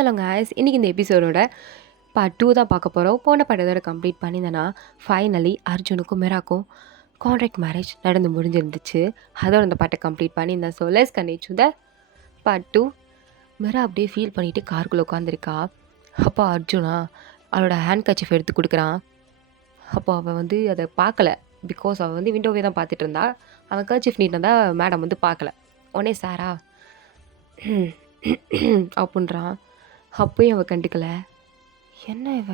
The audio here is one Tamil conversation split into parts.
ஹலோ காய்ஸ், இன்றைக்கி இந்த எபிசோடோட பார்ட் 2 தான் பார்க்க போகிறோம். போன படத்தோட கம்ப்ளீட் பண்ணியிருந்தேன்னா ஃபைனலி அர்ஜுனுக்கும் மிராக்கும் கான்ட்ராக்ட் மேரேஜ் நடந்து முடிஞ்சிருந்துச்சு. அதோட அந்த பாட்டை கம்ப்ளீட் பண்ணியிருந்தேன். So let's continue the part 2. மிரா அப்படியே ஃபீல் பண்ணிவிட்டு காருக்குள்ளே உட்காந்துருக்கா. அப்போ அர்ஜுனா அவளோட ஹேண்ட் கர்ச்சீஃப் எடுத்து கொடுக்குறான். அப்போ அவள் வந்து அதை பார்க்கல. பிகாஸ் அவள் வந்து விண்டோவே தான் பார்த்துட்டு இருந்தா. அவன் கர்ச்சீஃப் நீட்டினதா மேடம் வந்து பார்க்கல. உடனே சாரா அப்படின்றான். அப்பயும் அவள் கண்டுக்கல. என்ன இவ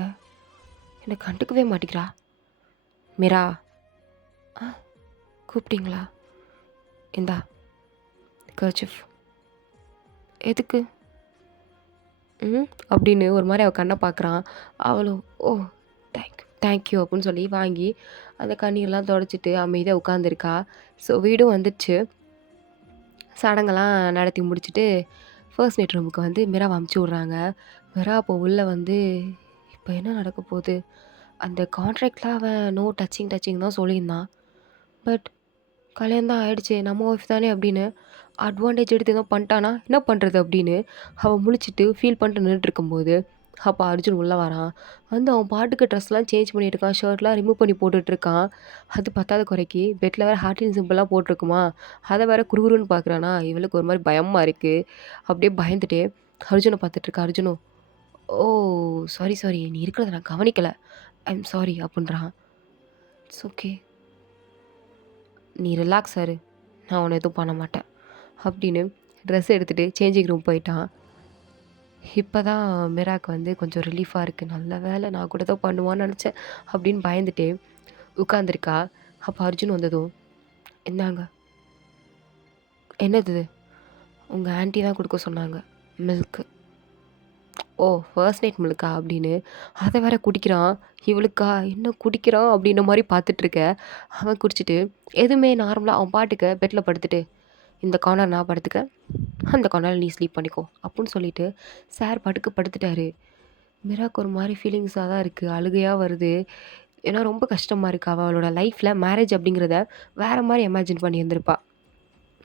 என்னை கண்டுக்கவே மாட்டேங்கிறா. மீரா, கூப்பிட்டீங்களா? இந்தா கர்ச்சிஃப். எதுக்கு? அப்படின்னு ஒரு மாதிரி அவள் கண்ணை பார்க்குறான். அவளும் ஓ தேங்க்யூ அப்படின்னு சொல்லி வாங்கி அந்த கண்ணீர்லாம் தொடச்சிட்டு அமைதியாக உட்காந்துருக்கா. ஸோ வீடும் வந்துடுச்சு. சடங்கெல்லாம் நடத்தி முடிச்சுட்டு ஃபர்ஸ்ட் நைட் ரூமுக்கு வந்து மிராவை அமுச்சு விட்றாங்க. மிரா அப்போ உள்ளே வந்து இப்போ என்ன நடக்க போகுது? அந்த கான்ட்ராக்டில் அவன் நோ டச்சிங் தான் சொல்லியிருந்தான். பட் கல்யாணம் தான் ஆகிடுச்சு, நம்ம ஒய்ஃப் தானே அப்படின்னு அட்வான்டேஜ் எடுத்து எதுவும் பண்ணிட்டானா என்ன பண்ணுறது அப்படின்னு அவன் முழிச்சிட்டு ஃபீல் பண்ணிட்டு நின்றுட்டுருக்கும்போது அப்போ அர்ஜுன் உள்ளே வரான். வந்து அவன் பாட்டுக்கு ட்ரெஸ்லாம் சேஞ்ச் பண்ணிகிட்ருக்கான், ஷர்ட்லாம் ரிமூவ் பண்ணி போட்டுட்ருக்கான். அது பத்தாத குறைக்கு பெட்டில் வேறு ஹார்டின் சிம்பிளாக போட்டிருக்குமா, அதை வேறு குறுகுறுன்னு பார்க்குறானா. இவளுக்கு ஒரு மாதிரி பயமாக இருக்குது. அப்படியே பயந்துட்டு அர்ஜுனை பார்த்துட்ருக்கா. அர்ஜுனும் ஓ சாரி நீ இருக்கிறத நான் கவனிக்கலை, ஐம் சாரி அப்படின்றான். இட்ஸ் ஓகே, நீ ரிலாக்ஸ் ஆரு, நான் உன்னை எதுவும் பண்ண மாட்டேன் அப்படின்னு ட்ரெஸ் எடுத்துகிட்டு சேஞ்சிங் ரூம் போயிட்டான். இப்போ தான் மிராக்கு வந்து கொஞ்சம் ரிலீஃபாக இருக்குது. நல்ல வேலை, நான் கூட தான் பண்ணுவான்னு நினச்சேன் அப்படின்னு பயந்துட்டு உட்காந்துருக்கா. அப்போ அர்ஜுன் வந்ததும் என்னங்க, என்னது? உங்கள் ஆன்ட்டி தான் கொடுக்க சொன்னாங்க மில்க்கு. ஓ ஃபர்ஸ்ட் நைட் மில்க்கா அப்படின்னு அதை வேற குடிக்கிறான். இவளுக்கா என்ன குடிக்கிறான் அப்படின்ற மாதிரி பார்த்துட்ருக்க. அவன் குடிச்சிட்டு எதுவுமே நார்மலாக அவன் பாட்டுக்கு பெட்டில் படுத்துட்டு இந்த கார்னர் நான் படுத்துக்கிறேன், அந்த கார்னரில் நீ ஸ்லீப் பண்ணிக்கோ அப்படின்னு சொல்லிட்டு சார் பாட்டுக்கு படுத்துட்டாரு. மிராக்கு ஒரு மாதிரி ஃபீலிங்ஸாக தான் இருக்குது, அழுகையாக வருது. ஏன்னா ரொம்ப கஷ்டமாக இருக்குது. அவளோட லைஃப்பில் மேரேஜ் அப்படிங்கிறத வேறு மாதிரி இமேஜின் பண்ணி இருந்திருப்பா.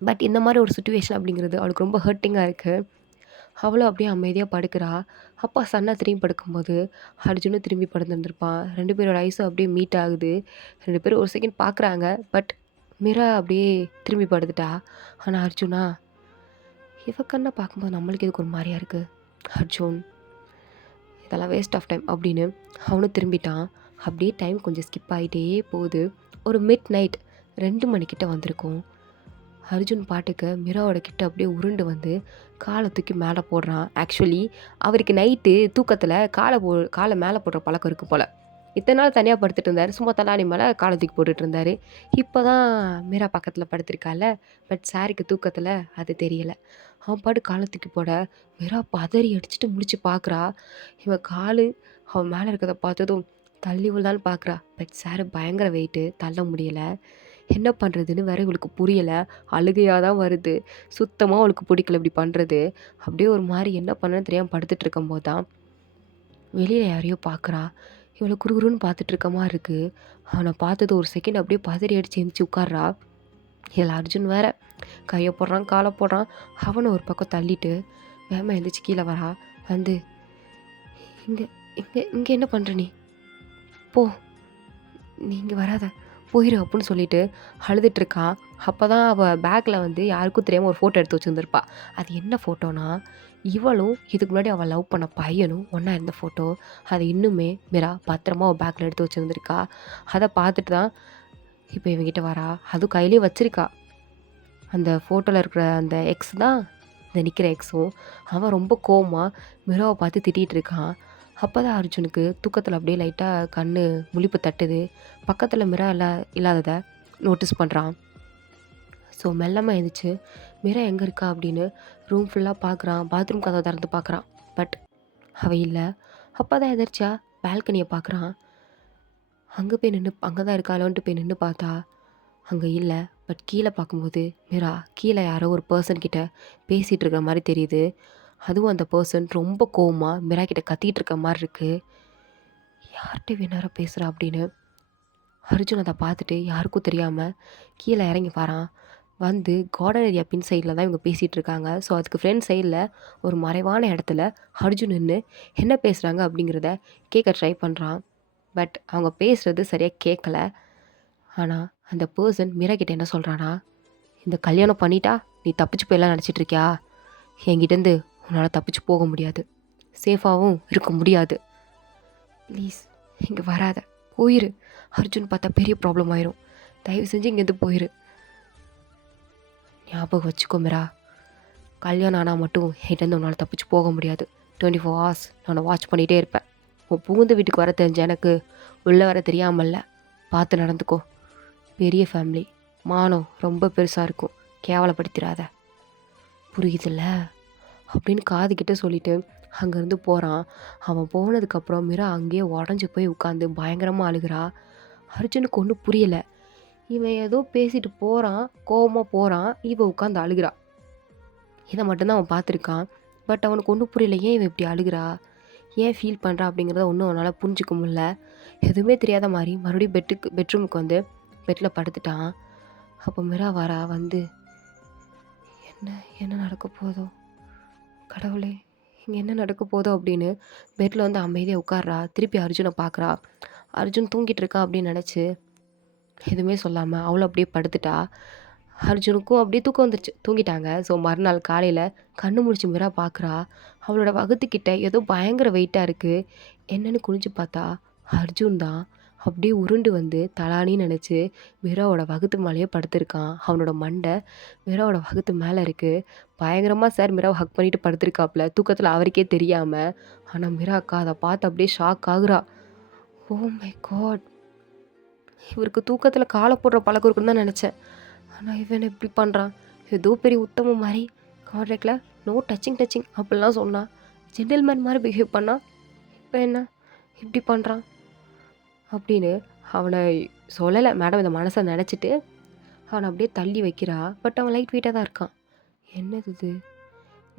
பட் இந்த மாதிரி ஒரு சுச்சுவேஷன் அப்படிங்கிறது அவளுக்கு ரொம்ப ஹர்ட்டிங்காக இருக்குது. அவளும் அப்படியே அமைதியாக படுக்கிறா. அப்பா சன்னா திரும்பி படுக்கும்போது அர்ஜுனும் திரும்பி படுத்துருந்துருப்பான். 2 பேரோட ஐஸும் அப்படியே மீட் ஆகுது. 2 பேரும் ஒரு செகண்ட் பார்க்குறாங்க. பட் மிரா அப்படியே திரும்பி படுத்துட்டா. ஆனால் அர்ஜுனா இவ கண்ணை பார்க்கும்போது நம்மளுக்கு இதுக்கு ஒரு மாதிரியா இருக்குது. அர்ஜுன் இதெல்லாம் வேஸ்ட் ஆஃப் டைம் அப்படின்னு அவனும் திரும்பிட்டான். அப்படியே டைம் கொஞ்சம் ஸ்கிப் ஆகிட்டே போகுது. ஒரு மிட் நைட் 2 மணிக்கிட்ட வந்திருக்கும். அர்ஜுன் பாட்டுக்கு மிராவோட கிட்ட அப்படியே உருண்டு வந்து காலை தூக்கி மேலே போடுறான். ஆக்சுவலி அவருக்கு நைட்டு தூக்கத்தில் காலை மேலே போடுற பழக்கம் இருக்குது போல். இத்தனை நாள் தனியாக படுத்துட்டு இருந்தார், சும்மா தலாணி மேலே காலை தூக்கி போட்டுட்டு இருந்தார். இப்போ தான் மீரா பக்கத்தில் படுத்திருக்கால. பட் சாருக்கு தூக்கத்தில் அது தெரியலை. அவன் பாட்டு காலை தூக்கி போட மீரா பதறி அடிச்சுட்டு முடிச்சு பார்க்குறா. இவன் கால் அவன் மேலே இருக்கிறத பார்த்ததும் தள்ளி விழலான்னு பார்க்குறா. பட் சாரு பயங்கர வெயிட்டு, தள்ள முடியலை. என்ன பண்ணுறதுன்னு வேற இவளுக்கு புரியலை. அழுகையாக தான் வருது. சுத்தமாக அவளுக்கு பிடிக்கல இப்படி பண்ணுறது. அப்படியே ஒரு மாதிரி என்ன பண்ணுன்னு தெரியாமல் படுத்துட்டு இருக்கும்போது தான் வெளியில் யாரையோ பார்க்குறா. இவளை குறுகுறுன்னு பார்த்துட்டு இருக்க மாதிரி இருக்குது. அவனை பார்த்தது ஒரு செகண்ட் அப்படியே பதறி அடிச்சு எழுந்துச்சி உட்கார்றா. இதில் அர்ஜுன் வேற கையை போடுறான், காலை போடுறான். அவனை ஒரு பக்கம் தள்ளிட்டு வேமா எழுந்திரிச்சு கீழே வரா. வந்து இங்கே இங்கே இங்கே என்ன பண்ணுற நீ? போ, நீ இங்கே வராத, போயிரு அப்படின்னு சொல்லிட்டு அழுதுட்டுருக்கா. அப்போ தான் அவள் பேக்கில் வந்து யாருக்கும் தெரியாமல் ஒரு ஃபோட்டோ எடுத்து வச்சுருந்துருப்பா. அது என்ன ஃபோட்டோனா இவளும் இதுக்கு முன்னாடி அவள் லவ் பண்ண பையனும் ஒன்றா இருந்த ஃபோட்டோ. அதை இன்னுமே மிரா பத்திரமா அவள் பேக்கில் எடுத்து வச்சுருந்துருக்கா. அதை பார்த்துட்டு தான் இப்போ இவங்கிட்ட வரா. அதுவும் கையிலேயே வச்சுருக்கா. அந்த ஃபோட்டோவில் இருக்கிற அந்த எக்ஸ் தான் இந்த நிற்கிற எக்ஸும். அவன் ரொம்ப கோவமாக மிராவை பார்த்து திட்டிகிட்டு இருக்கான். அப்போ தான் அர்ஜுனுக்கு தூக்கத்தில் அப்படியே லைட்டாக கண் முழிப்பு தட்டுது. பக்கத்தில் மிரா இல்லாததை நோட்டீஸ் பண்ணுறான். ஸோ மெல்லமாக எழுந்திரிச்சு மிரா எங்கே இருக்கா அப்படின்னு ரூம் ஃபுல்லாக பார்க்குறான். பாத்ரூம் கதவை திறந்து பார்க்குறான். பட் அவள் இல்லை. அப்போ தான் எதிர்ச்சியா பால்கனியை பார்க்குறான். அங்கே போய் நின்று அங்கே தான் இருக்காளோன்ட்டு போய் நின்று பார்த்தா அங்கே இல்லை. பட் கீழே பார்க்கும்போது மிரா கீழே யாரோ ஒரு பர்சன் கிட்ட பேசிகிட்டு இருக்கிற மாதிரி தெரியுது. அதுவும் அந்த பர்சன் ரொம்ப கோவமாக மிரா கிட்ட கத்திகிட்டு இருக்க மாதிரி இருக்குது. யார்கிட்ட வேணாரம் பேசுகிறா அப்படின்னு அர்ஜுன் அதை பார்த்துட்டு யாருக்கும் தெரியாமல் கீழே இறங்கி வரான். வந்து கார்டன் ஏரியா பின் சைடில் தான் இவங்க பேசிகிட்டு இருக்காங்க. ஸோ அதுக்கு ஃப்ரண்ட் சைடில் ஒரு மறைவான இடத்துல அர்ஜுன் நின்று என்ன பேசுகிறாங்க அப்படிங்கிறத கேட்க ட்ரை பண்ணுறான். பட் அவங்க பேசுகிறது சரியாக கேட்கல. ஆனால் அந்த பர்சன் மீரா கிட்ட என்ன சொல்கிறானா, இந்த கல்யாணம் பண்ணிட்டா நீ தப்பிச்சு போயெல்லாம் நினச்சிட்டு இருக்கியா? என்கிட்டேருந்து உன்னால் தப்பிச்சு போக முடியாது, சேஃபாகவும் இருக்க முடியாது. ப்ளீஸ் இங்கே வராத, போயிரு. அர்ஜுன் பார்த்தா பெரிய ப்ராப்ளம் ஆயிரும். தயவு செஞ்சு இங்கேருந்து போயிரு. ஞாபகம் வச்சுக்கோ மீரா, கல்யாணம் ஆனால் மட்டும் என்கிட்டேருந்து உன்னால் தப்பிச்சு போக முடியாது. 24 hours நான் வாட்ச் பண்ணிகிட்டே இருப்பேன். உன் புகுந்த வீட்டுக்கு வர தெரிஞ்ச எனக்கு உள்ளே வர தெரியாமல்ல, பார்த்து நடந்துக்கோ. பெரிய ஃபேமிலி, மானம் ரொம்ப பெருசாக இருக்கும், கேவலப்படுத்திடாத, புரியுதில்ல அப்படின்னு காதுகிட்ட சொல்லிட்டு அங்கேருந்து போகிறான். அவன் போனதுக்கப்புறம் மீரா அங்கேயே உடஞ்சி போய் உட்காந்து பயங்கரமாக அழுகிறா. அர்ஜுனுக்கு ஒன்றும் புரியலை. இவன் ஏதோ பேசிட்டு போகிறான், கோவமாக போகிறான், இவன் உட்காந்து அழுகிறா. இதை மட்டும்தான் அவன் பார்த்துருக்கான். பட் அவனுக்கு ஒன்றும் புரியல, ஏன் இவன் இப்படி அழுகிறா, ஏன் ஃபீல் பண்ணுறா அப்படிங்கிறத ஒன்றும் அவனால் புரிஞ்சிக்க முடியல. எதுவுமே தெரியாத மாதிரி மறுபடியும் பெட்ரூமுக்கு வந்து பெட்டில் படுத்துட்டான். அப்போ மீரா வரா, வந்து என்ன என்ன நடக்க போதோ கடவுளே, இங்கே என்ன நடக்க போதோ அப்படின்னு பெட்டில் வந்து அமைதியாக உட்கார்றா. திருப்பி அர்ஜுனை பார்க்குறா. அர்ஜுன் தூங்கிட்டு இருக்கா அப்படின்னு நினச்சி எதுவுமே சொல்லாமல் அவளும் அப்படியே படுத்துட்டா. அர்ஜுனுக்கும் அப்படியே தூக்கம் வந்துருச்சு, தூங்கிட்டாங்க. ஸோ மறுநாள் காலையில் கண்ணு முழிச்சு மீரா பார்க்குறா. அவளோட வகுத்துக்கிட்ட ஏதோ பயங்கர வெயிட்டாக இருக்குது. என்னன்னு குனிஞ்சு பார்த்தா அர்ஜுன் தான் அப்படியே உருண்டு வந்து தலானின்னு நினச்சி மீராவோட வகுத்து மேலேயே படுத்திருக்கான். அவனோட மண்டை மீராவோட வகுத்து மேலே இருக்குது. பயங்கரமாக சார் மீராவை ஹக் பண்ணிட்டு படுத்திருக்காப்புல, தூக்கத்தில் அவருக்கே தெரியாமல். ஆனால் மீரா அக்கா அதை பார்த்து அப்படியே ஷாக் ஆகுறா. ஓ மை காட், இவருக்கு தூக்கத்தில் காலை போடுற பழக்கம் இருக்குன்னு தான் நினச்சேன். ஆனால் இவன் இப்படி பண்ணுறான். ஏதோ பெரிய உத்தமம் மாதிரி கான்ட்ராக்டில் நோ டச்சிங் அப்படிலாம் சொன்னான். ஜென்டில்மேன் மாதிரி பிஹேவ் பண்ணான். இப்போ என்ன இப்படி பண்ணுறான் அப்படின்னு அவனை சொல்லலை மேடம். இந்த மனசை நினச்சிட்டு அவனை அப்படியே தள்ளி வைக்கிறா. பட் அவன் லைட் வெயிட்டாக தான் இருக்கான். என்னது இது,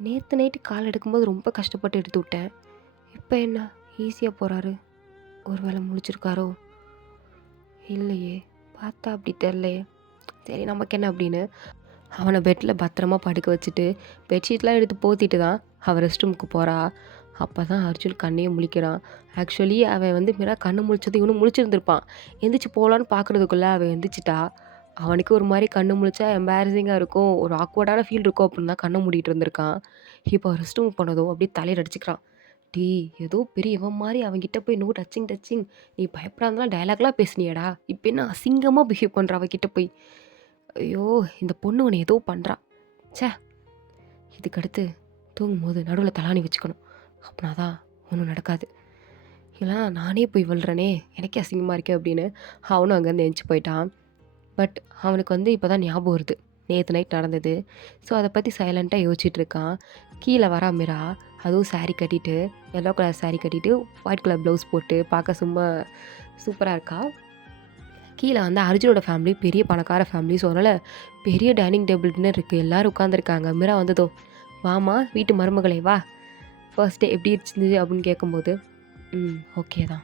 நேற்று நைட்டு கால் எடுக்கும்போது ரொம்ப கஷ்டப்பட்டு எடுத்து விட்டேன், இப்போ என்ன ஈஸியாக போகிறாரு? ஒரு வேளை முழிச்சிருக்காரோ? இல்லையே, பார்த்தா அப்படி தெரிலையே. சரி நமக்கு என்ன அப்படின்னு அவனை பெட்டில் பத்திரமா படுக்க வச்சுட்டு பெட்ஷீட்லாம் எடுத்து போத்திட்டு தான் அவன் ரெஸ்ட் ரூமுக்கு போகிறா. அப்போ தான் அர்ஜுன் கண்ணையே முழிக்கிறான். ஆக்சுவலி அவன் வந்து மீரா கண்ணு முழிச்சது இவனும் முழிச்சிருந்துருப்பான். எந்திரிச்சு போகலான்னு பார்க்குறதுக்குள்ளே அவன் எந்திரிச்சிட்டா. அவனுக்கு ஒரு மாதிரி கண்ணு முழிச்சா எம்பாரசிங்காக இருக்கும், ஒரு ஆக்வர்டான ஃபீல் இருக்கும் அப்படின்னு தான் கண்ணை மூடிட்டு இருந்திருக்கான். இப்போ ரெஸ்ட் ரூம் போனதும் அப்படியே தலையில் அடிச்சுக்கிறான். டீ ஏதோ பெரிய இவன் மாதிரி அவன்கிட்ட போய் நோ டச்சிங் நீ பயப்படாதெல்லாம் டைலாக்லாம் பேசுனியடா, இப்போ என்ன அசிங்கமாக பிஹேவ் பண்ணுற அவகிட்ட போய். ஐயோ இந்த பொண்ணு உன்னை ஏதோ பண்ணுறா. சே, இதுக்கடுத்து தூங்கும்போது நடுவில் தலாணி வச்சுக்கணும், அப்படின்னா தான் ஒன்றும் நடக்காது. இல்லைனா நானே போய் விழுறேனே, எனக்கே அசிங்கமாக இருக்கே அப்படின்னு அவனும் அங்கேருந்து எந்திச்சு போயிட்டான். பட் அவனுக்கு வந்து இப்போ தான் ஞாபகம் வருது நேற்று நைட் நடந்தது. ஸோ அதை பற்றி சைலண்ட்டாக யோசிச்சுட்டு இருக்கான். கீழே வரா மீரா, அதுவும் saree கட்டிட்டு, எல்லோ கலர் saree கட்டிட்டு ஒயிட் கலர் ப்ளவுஸ் போட்டு பார்க்க சும்மா சூப்பராக இருக்கா. கீழே வந்து அர்ஜுனோட ஃபேமிலி பெரிய பணக்கார ஃபேமிலி. ஸோ அதனால் பெரிய டைனிங் டேபிள் டின்னர் இருக்குது, எல்லோரும் உட்காந்துருக்காங்க. மீரா வந்ததோ, வாமா வீட்டு மருமகளே வா, ஃபர்ஸ்ட் டே எப்படி இருந்துச்சு அப்படின்னு கேட்கும்போது ஓகே தான்.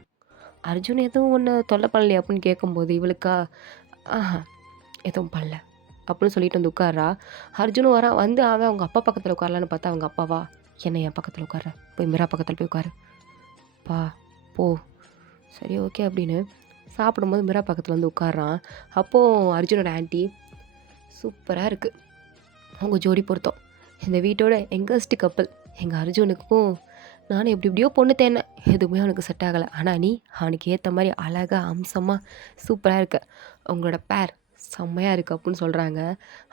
அர்ஜுன் எதுவும் ஒன்று தொல்லை பண்ணலையே அப்படின்னு கேட்கும்போது இவளுக்கா ஆஹா எதுவும் பண்ணல அப்படின்னு சொல்லிட்டு வந்து உட்கார்றா. அர்ஜுனும் வரான். வந்து அவன் அவங்க அப்பா பக்கத்தில் உட்காரலான்னு பார்த்தா அவங்க அப்பாவா, என்ன என் பக்கத்தில் உட்கார, போய் மீரா பக்கத்தில் போய் உட்காரு பா, போ. சரி ஓகே அப்படின்னு சாப்பிடும்போது மீரா பக்கத்தில் வந்து உட்கார்றான். அப்போது அர்ஜுனோட ஆன்ட்டி, சூப்பராக இருக்குது அவங்க ஜோடி பொருத்தம், இந்த வீட்டோட யங்கஸ்ட் கப்பல். எங்கள் அர்ஜுனுக்கும் நானும் எப்படி எப்படியோ பொண்ணு தேனேன், எதுவுமே அவனுக்கு செட் ஆகலை. ஆனால் நீ அவனுக்கு ஏற்ற மாதிரி அழகாக அம்சமாக சூப்பராக இருக்க, உங்களோட பேர் செம்மையாக இருக்குது அப்படின்னு சொல்கிறாங்க.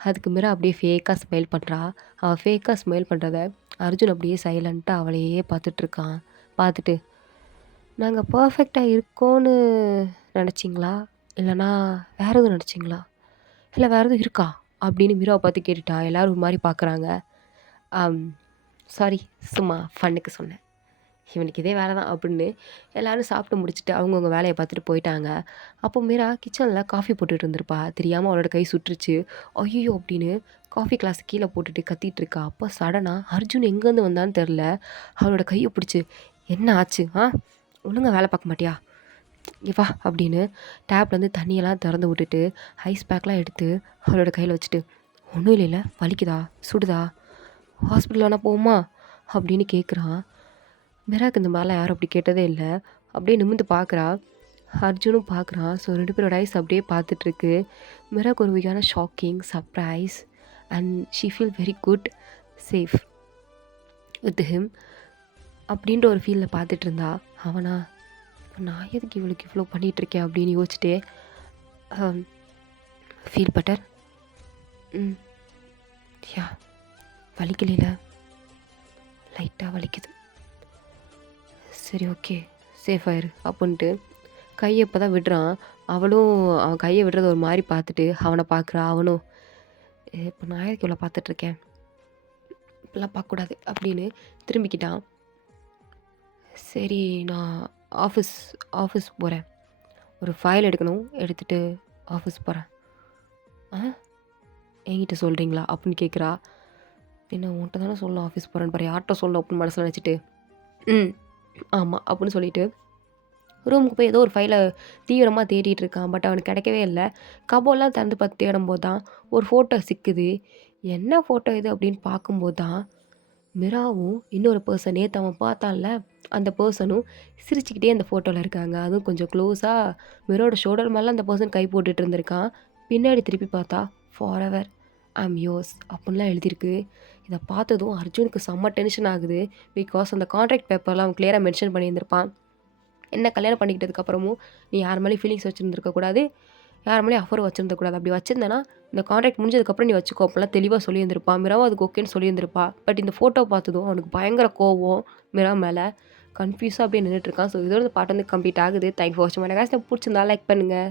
அதுக்கு மீரா அப்படியே ஃபேக்காக ஸ்மைல் பண்ணுறா. அவள் ஃபேக்காக ஸ்மைல் பண்ணுறத அர்ஜுன் அப்படியே சைலண்ட்டாக அவளையே பார்த்துட்ருக்கான். பார்த்துட்டு, நாங்கள் பர்ஃபெக்டாக இருக்கோன்னு நினச்சிங்களா, இல்லைனா வேறு எதுவும் நினச்சிங்களா, இல்லை வேறு எதுவும் இருக்கா அப்படின்னு மீராவை பார்த்து கேட்டுட்டா. எல்லோரும் ஒரு மாதிரி பார்க்குறாங்க. சாரி, சும்மா ஃபன்னுக்கு சொன்னேன், இவனுக்கு இதே வேலை தான் அப்படின்னு எல்லோரும் சாப்பிட்டு முடிச்சுட்டு அவங்கவுங்க வேலையை பார்த்துட்டு போயிட்டாங்க. அப்போ மீரா கிச்சனில் காஃபி போட்டுட்டு இருந்திருப்பா. தெரியாமல் அவளோட கை சுட்டுருச்சு. ஐயோ அப்படின்னு காஃபி கிளாஸ் கீழே போட்டுட்டு கத்திட்டு இருக்கா. அப்போ சடனாக அர்ஜுன் எங்கேருந்து வந்தான்னு தெரில, அவளோட கையை பிடிச்சி, என்ன ஆச்சு ஒழுங்கா வேலை பார்க்க மாட்டியா, இங்கே வா அப்படின்னு டேப்லேருந்து தண்ணியெல்லாம் திறந்து விட்டுட்டு ஐஸ் பேக்லாம் எடுத்து அவளோட கையில் வச்சுட்டு, ஒன்றும் இல்லைல்ல, வலிக்குதா, சுடுதா, ஹாஸ்பிட்டல் வேணா போவோமா அப்படின்னு கேட்குறான். மிராக்கு இந்த மாதிரிலாம் யாரும் அப்படி கேட்டதே இல்லை. அப்படியே நிமிர்ந்து பார்க்குறா. அர்ஜுனும் பார்க்குறான். ஸோ 2 பேரோட ஐஸ் அப்படியே பார்த்துட்ருக்கு. மிராக்கு ஒரு வகையான shocking, surprise and she feel very good, safe with him அப்படின்ற ஒரு ஃபீலில் பார்த்துட்டு இருந்தா. அவனா இப்போ நான் எதுக்கு இவளுக்கு இவ்வளோ பண்ணிகிட்ருக்கேன் அப்படின்னு யோசிச்சுட்டே ஃபீல் பெட்டர். ம் யா வலிக்கலையில, லைட்டாக வலிக்குது. சரி ஓகே, சேஃப் ஆயிரு அப்படின்ட்டு கையை இப்போ தான் விடுறான். அவளும் அவன் கையை விடுறத ஒரு மாதிரி பார்த்துட்டு அவனை பார்க்குறா. அவனும் இப்போ நான் எதுக்கு இவ்வளோ பார்த்துட்ருக்கேன், இப்படிலாம் பார்க்கக்கூடாது அப்படின்னு திரும்பிக்கிட்டான். சரி நான் ஆஃபீஸ் ஆஃபீஸ் போகிறேன், ஒரு ஃபைல் எடுக்கணும், எடுத்துகிட்டு ஆஃபீஸ் போகிறேன். ஆ என்கிட்ட சொல்கிறீங்களா அப்படின்னு கேட்குறா. பின்ன உன்கிட்ட தானே சொல்லணும் ஆஃபீஸ் போகிறேன்னு பாரு, யார்கிட்ட சொல்லணும் அப்படின்னு மனசில் நினச்சிட்டு ம் ஆமாம் அப்படின்னு சொல்லிட்டு ரூமுக்கு போய் ஏதோ ஒரு ஃபைலை தீவிரமாக தேடிட்டு இருக்கான். பட் அவனுக்கு கிடைக்கவே இல்லை. கபோர்ட்லாம் திறந்து பார்த்து தேடும்போது தான் ஒரு ஃபோட்டோ சிக்குது. என்ன ஃபோட்டோ இது அப்படின்னு பார்க்கும்போது தான் மிராவும் இன்னொரு பர்சன், நேற்று அவன் பார்த்தான்ல அந்த பர்சனும் சிரிச்சுக்கிட்டே அந்த ஃபோட்டோவில் இருக்காங்க. அதுவும் கொஞ்சம் க்ளோஸாக மிரோட ஷோல்டர் மேலே அந்த பர்சன் கை போட்டுட்டு இருந்திருக்கான். பின்னாடி திருப்பி பார்த்தா ஃபார் எவர் ஐம் யோர்ஸ் அப்படின்லாம் எழுதியிருக்கு. இதை பார்த்ததும் அர்ஜுனுக்கு செம்ம டென்ஷன் ஆகுது. பிகாஸ் அந்த கான்ட்ராக்ட் பேப்பர்லாம் அவன் கிளியராக மென்ஷன் பண்ணியிருந்திருப்பான். என்ன கல்யாணம் பண்ணிக்கிட்டதுக்கப்புறமும் நீ யார் மேலேயும் ஃபீலிங்ஸ் வச்சுருந்துருக்கக்கூடாது, யார் மேலேயும் அஃபர் வச்சுருந்துக்கூடாது. அப்படி வச்சுருந்தேன்னா இந்த கான்ட்ராக்ட் முடிஞ்சதுக்கப்புறம் நீ வச்சுக்கோ அப்படிலாம் தெளிவாக சொல்லியிருந்திருப்பான். மிராவும் அதுக்கு ஓகேன்னு சொல்லியிருந்திருப்பா. பட் இந்த ஃபோட்டோ பார்த்ததும் அவனுக்கு பயங்கர கோவம் மிரா மேலே. கன்ஃபியூஸாக அப்படியே நின்றுட்டுருக்கான். ஸோ இதோட இந்த பாட்டு வந்து கம்ப்ளீட் ஆகுது. தேங்க்ஸ் ஃபார் வாட்சிங். எனக்கு பிடிச்சிருந்தா லைக் பண்ணுங்கள்.